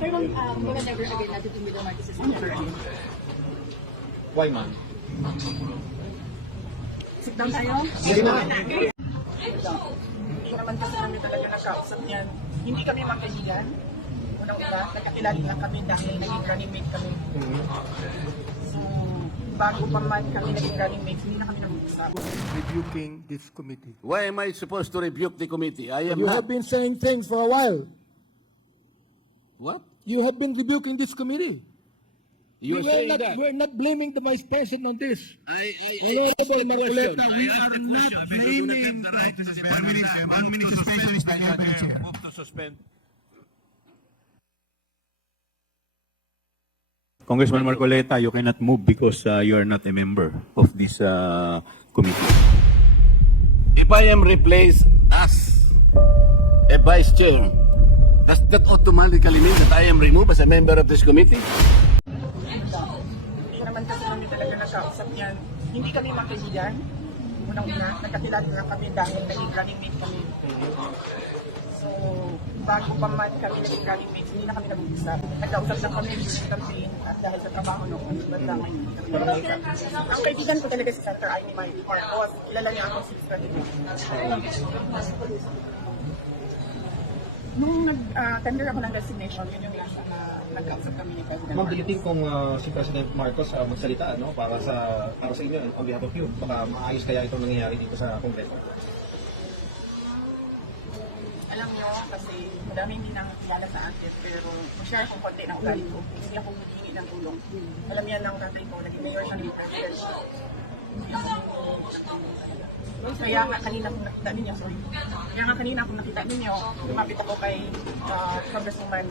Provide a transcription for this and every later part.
Pero wala never again natin with the Marcos system. Why, ma'am? Sit down tayo. Sige na. Hindi naman kasi kami talaga nagkausap niyan. Hindi kami magkaibigan. Unang-una, nagkakilala lang kami dahil naging running mate kami. So, bago pa man kami naging running mates, hindi na kami nag-usap. Rebuking this committee. Why am I supposed to rebuke the committee? I am You not. have been saying things for a while. What? You have been rebuking this committee. You are saying that. We're not blaming the vice president on this. Honorable Marcoleta, we are not blaming the right to suspend. 1 minute suspension is move to suspend. Congressman Marcoleta, you cannot move because you are not a member of this committee. If I am replaced as a vice chair, does that automatically mean that I am removed as a member of this committee? Hindi naman kasi kami talaga nagkausap niyan. Hindi kami magkaibigan. Unang-una, nagkakilala lang kami dahil naging running mate kami. So, bago pa man kami naging running mates, hindi na kami nag-uusap. Nagkausap lang kami during campaign at dahil sa trabaho noon, banda ngayon hindi kami nag-uusap. Ang kaibigan ko talaga si Senator Amy Marcos. Kilala niya ako si President. Nung nag-tender ako ng resignation, yun yung last na nagkausap kami ni President Ma'am, do you Marcos. think kung si President Marcos magsalita para sa inyo, on behalf of you, baka maayos kaya itong nangyayari dito sa Kongreso? Alam niyo, kasi madami hindi namin kilala sa akin, pero mag-share akong konti ng ugali ko. Hindi ako humingi ng tulong. Alam niya ng tatay ko, naging mayor siya ng president. Hindi ako humingi ng tulong. Kaya nga kanina kung nakita ninyo, nakita ninyo, lumapit ako kay Congresswoman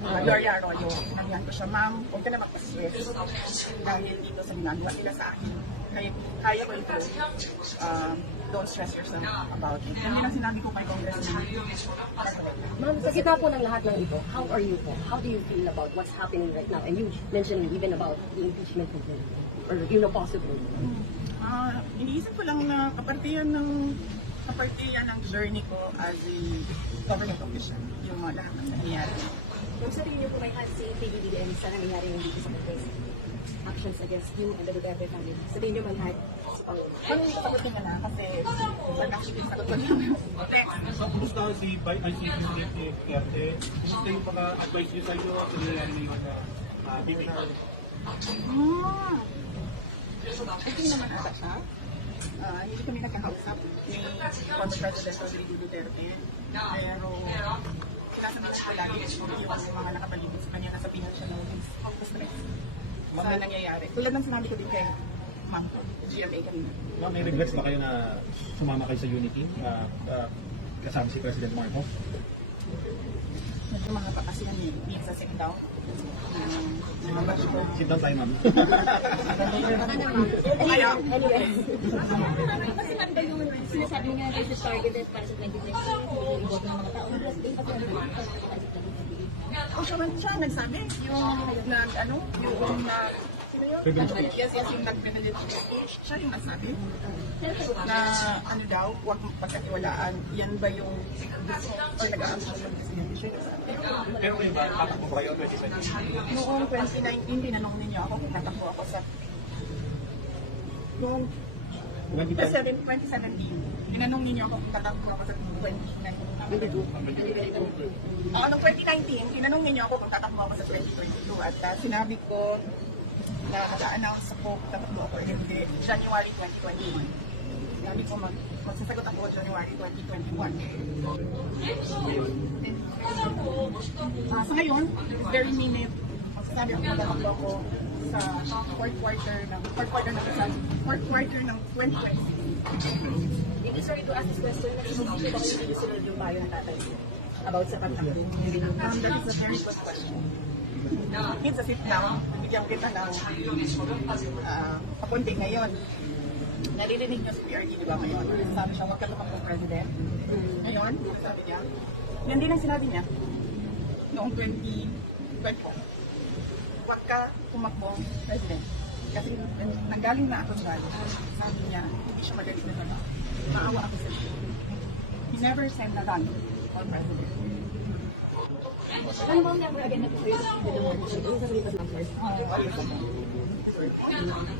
Gloria Arroyo. Sinabihan ko siya, ma'am, huwag ka na magpa-stress dahil dito sa ginagawa nila sa akin. Kaya ko ito. Don't stress yourself about it. Yan ang sinabi ko kay Congresswoman. Ma'am, sa gitna po ng lahat ng ito, how are you po? How do you feel about what's happening right now? And you mentioned even about the impeachment of or possible. Iniisip ko lang na kapartiyan ng journey ko as a government official. Yung mga lahat ng nangyayari. Kung sabihin niyo po may hand si PBBM sa nangyayari ng dito sa Congress, actions against you and the Duterte family, sabihin niyo man-hand sa Pangulo. Paano yung sagutin ka na? Kasi wala actually sagot ko niya. Next. Kumusta si ICP Duterte? Kumusta yung pag-advise niyo sa iyo at nangyayari ngayon na BBR? Okay naman ata siya. Hindi kami nagkakausap ni former President Rodrigo Duterte. Pero sinasabihan ko lagi yung mga nakapalibot sa kanya na sabihan siya ng stress sa nangyayari. Tulad ng sinabi ko din kay Ma'am GMA kanina. Ma'am, may regrets ba kayo na sumama kayo sa Unity kasama si President Marcos? Medyo mahaba kasi yan eh. Need sa sit down. Sit down tayo, ma'am. Kaya, Kasi man ba yung sinasabi nga this is targeted para sa 2020, yung ibot ng mga tao, plus din pa siya nagsabi yung yes, yung nag-benedict speech, siya yung nagsabi na ano daw, huwag pagkatiwalaan, yan ba yung gusto or nag-aamsa ng presidente siya yung nagsabi. Pero may ba, tatakbo ba kayo 2020? Noong 2019, tinanong ninyo ako kung tatakbo ako sa noong 2017, tinanong ninyo ako kung tatakbo ako sa 2019. Noong 2019, tinanong ninyo ako kung tatakbo ako sa 2022 at sinabi ko na mag-a-announce ako kung tatakbo ako hindi January 2021. Sinabi ko magsasagot ako January 2021. Sa ngayon, very minute, magsasabi ako tatakbo ako sa fourth quarter ng 2026. Hindi, sorry to ask this question, hindi ba kayo sinusunod yung payo ng tatay about sa pagtakbo? That is a very good question. It's a sit down, bigyan kita ng papunti ngayon. Naririnig niyo si PRD, di ba ngayon? Sabi siya, huwag ka tumakbong president. Ngayon, sabi niya, yan din ang sinabi niya noong 2024. Huwag ka tumakbong president. Kasi nanggaling na ako sa sabi niya, hindi siya magaling na gano'n. Maawa ako sa iyo. He never sent a run municipal president. Ano bang never again na po kayo sa numbers?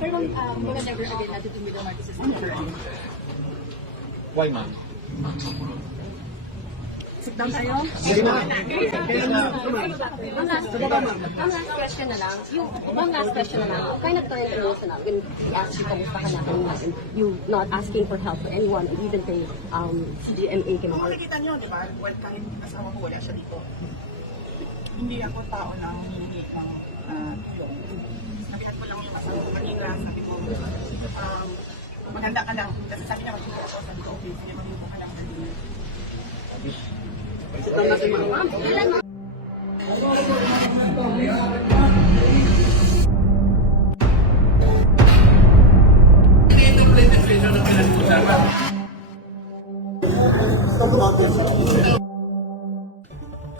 Pero mga never again natin yung Middle Marcos Why, ma'am? Sit down tayo. Ang last question na lang, kind of turn emotional when we asked you kamusta ka na kanina and you not asking for help to anyone and even kay CGMA Kung kanina. makikita nyo, di ba? Well, kahit asawa ko, wala siya dito. Hindi ako tao na humihingi ng tulong. Nabihat ko lang yung asawa ko kanina. Sabi ko, maganda ka lang. Kasi sabi niya, maganda ako. Sabi ko, okay, sige, maganda ka lang.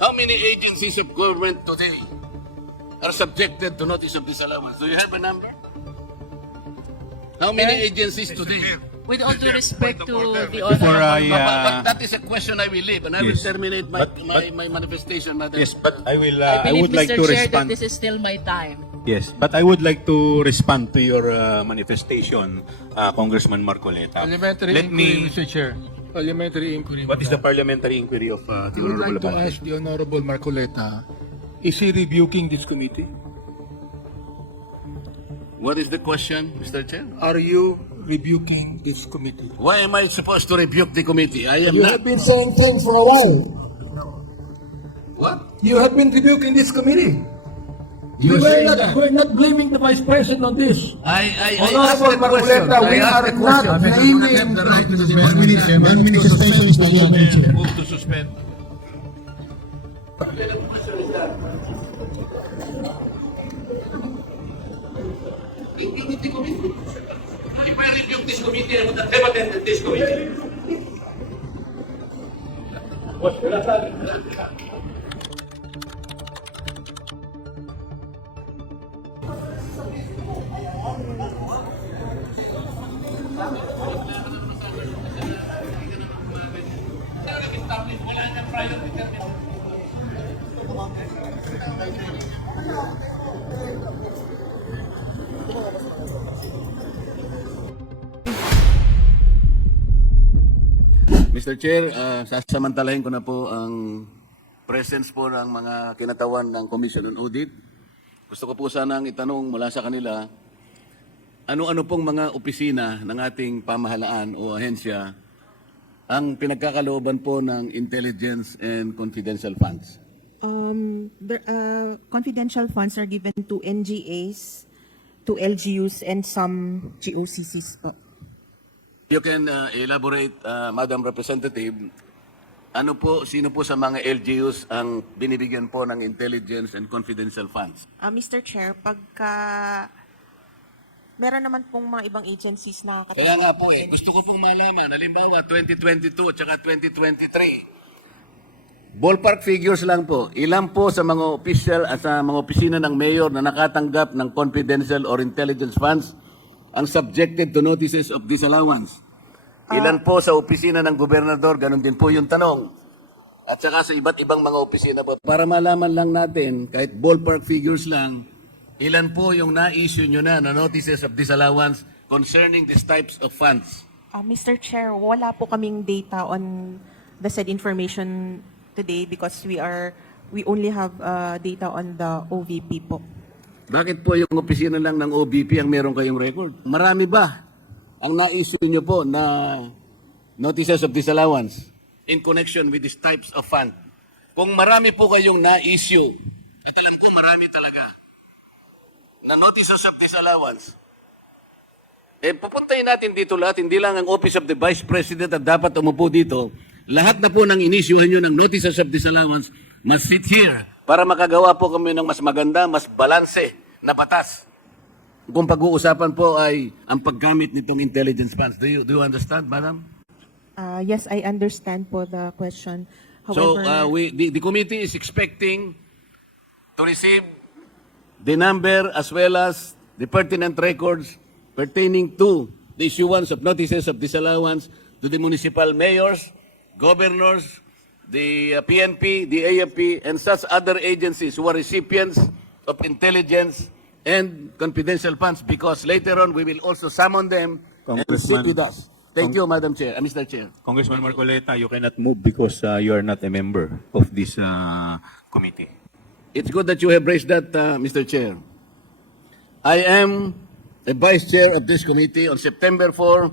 How many agencies of government today are subjected to notice of disallowance? Do you have a number? How many agencies today? With all due respect to the Before author, But that is a question I will leave, and I will Yes. terminate my manifestation, Madam. Yes, but I will. I I believe, would like Mr. to Chair, that respond. this is still my time. Yes, but I would like to respond to your manifestation, Congressman Marcoleta. Parliamentary Let inquiry, me. Mr. Chair. Parliamentary inquiry. What is the parliamentary inquiry of the I would Honorable like to Abante? ask the Honorable Marcoleta, is he rebuking this committee? What is the question, Mr. Chair? Are you rebuking this committee? Why am I supposed to rebuke the committee? I am You not. have been saying things for a while. What? You have been rebuking this committee. You say that. We're not blaming the Vice President on this. I asked Honorable the question. Marcoleta, we I asked are the question. not Because blaming- I have the right to debate. 1 minute suspension is the Move to suspend. If I rebuke this committee, I would have never attended this committee. Mr. Chair, sasamantalahin ko na po ang presence po ng mga kinatawan ng Commission on Audit. Gusto ko po sanang itanong mula sa kanila, ano-ano pong mga opisina ng ating pamahalaan o ahensya ang pinagkakalooban po ng intelligence and confidential funds? Confidential funds are given to NGAs, to LGUs, and some GOCCs po. You can elaborate, Madam Representative, sino po sa mga LGUs ang binibigyan po ng intelligence and confidential funds? Mr. Chair, pagka meron naman pong mga ibang agencies na Kaya nga po gusto ko pong malaman, halimbawa 2022 at saka 2023. Ballpark figures lang po, ilan po sa mga official at sa mga opisina ng mayor na nakatanggap ng confidential or intelligence funds ang subjected to notices of disallowance? Ilan po sa opisina ng gobernador, ganun din po yung tanong. At saka sa iba't ibang mga opisina po. Para malaman lang natin, kahit ballpark figures lang, ilan po yung na-issue nyo na notices of disallowance concerning these types of funds? Mr. Chair, wala po kaming data on the said information today because we only have data on the OVP po. Bakit po yung opisina lang ng OBP ang meron kayong record? Marami ba ang na-issue nyo po na notices of disallowance in connection with these types of fund? Kung marami po kayong na-issue, at alam ko marami talaga, na notices of disallowance, pupuntahin natin dito lahat, hindi lang ang Office of the Vice President at dapat umupo dito. Lahat na po ng inisyuhan nyo ng notices of disallowance must sit here para makagawa po kami ng mas maganda, mas balanse na batas. Kung pag-uusapan po ay ang paggamit nitong intelligence funds. Do you understand, Madam? Yes, I understand po the question. So However, the committee is expecting to receive the number as well as the pertinent records pertaining to the issuance of notices of disallowance to the municipal mayors, governors, the PNP, the AFP, and such other agencies who are recipients of intelligence and confidential funds, because later on we will also summon them and sit with us. Thank you, Madam Chair, Mr. Chair. Congressman Marcoleta, you cannot move because you are not a member of this committee. It's good that you have raised that, Mr. Chair. I am a vice chair of this committee. On September 4,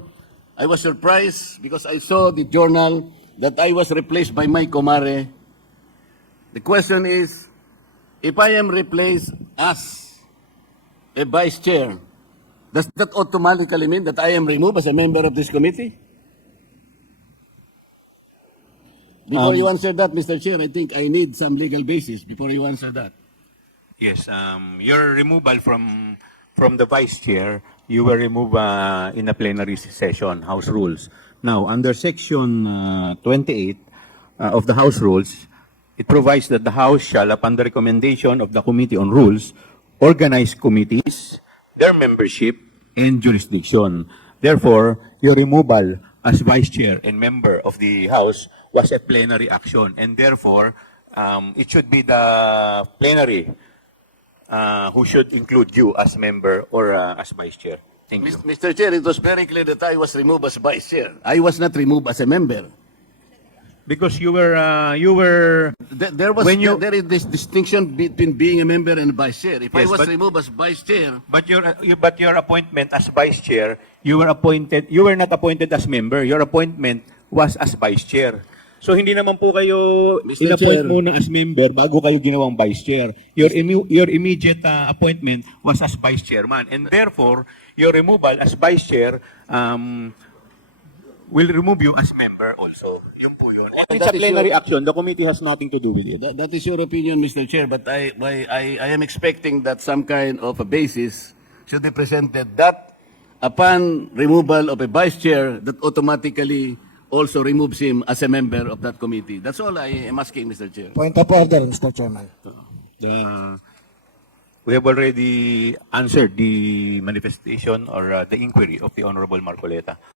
I was surprised because I saw the journal that I was replaced by my comare. The question is, if I am replaced as a vice chair, does that automatically mean that I am removed as a member of this committee? Before you answer that, Mr. Chair, I think I need some legal basis before you answer that. Yes, your removal from the vice chair, you were removed in a plenary session, House Rules. Now, under Section 28 of the House Rules, it provides that the House shall, upon the recommendation of the Committee on Rules, organize committees, their membership, and jurisdiction. Therefore, your removal as vice chair and member of the House was a plenary action, and therefore, it should be the plenary who should include you as member or as vice chair. Thank you. Mr. Chair, it was very clear that I was removed as vice chair. I was not removed as a member. Because you were There is this distinction between being a member and a vice chair. If I Yes, was but- removed as vice chair, but your appointment as vice chair, you were not appointed as member. Your appointment was as vice chair. So hindi naman po kayo Mr. in-appoint Chair. muna as member bago kayo ginawang vice chair. Your immediate appointment was as vice chairman, and therefore your removal as vice chair will remove you as member also. Yun po yun. And it's a That is plenary your- action. The committee has nothing to do with it. that is your opinion, Mr. Chair, but I am expecting that some kind of a basis should be presented that upon removal of a vice chair, that automatically also removes him as a member of that committee. That's all I am asking, Mr. Chair. Point of order, Mr. Chairman. We have already answered the manifestation or the inquiry of the Honorable Marcoleta.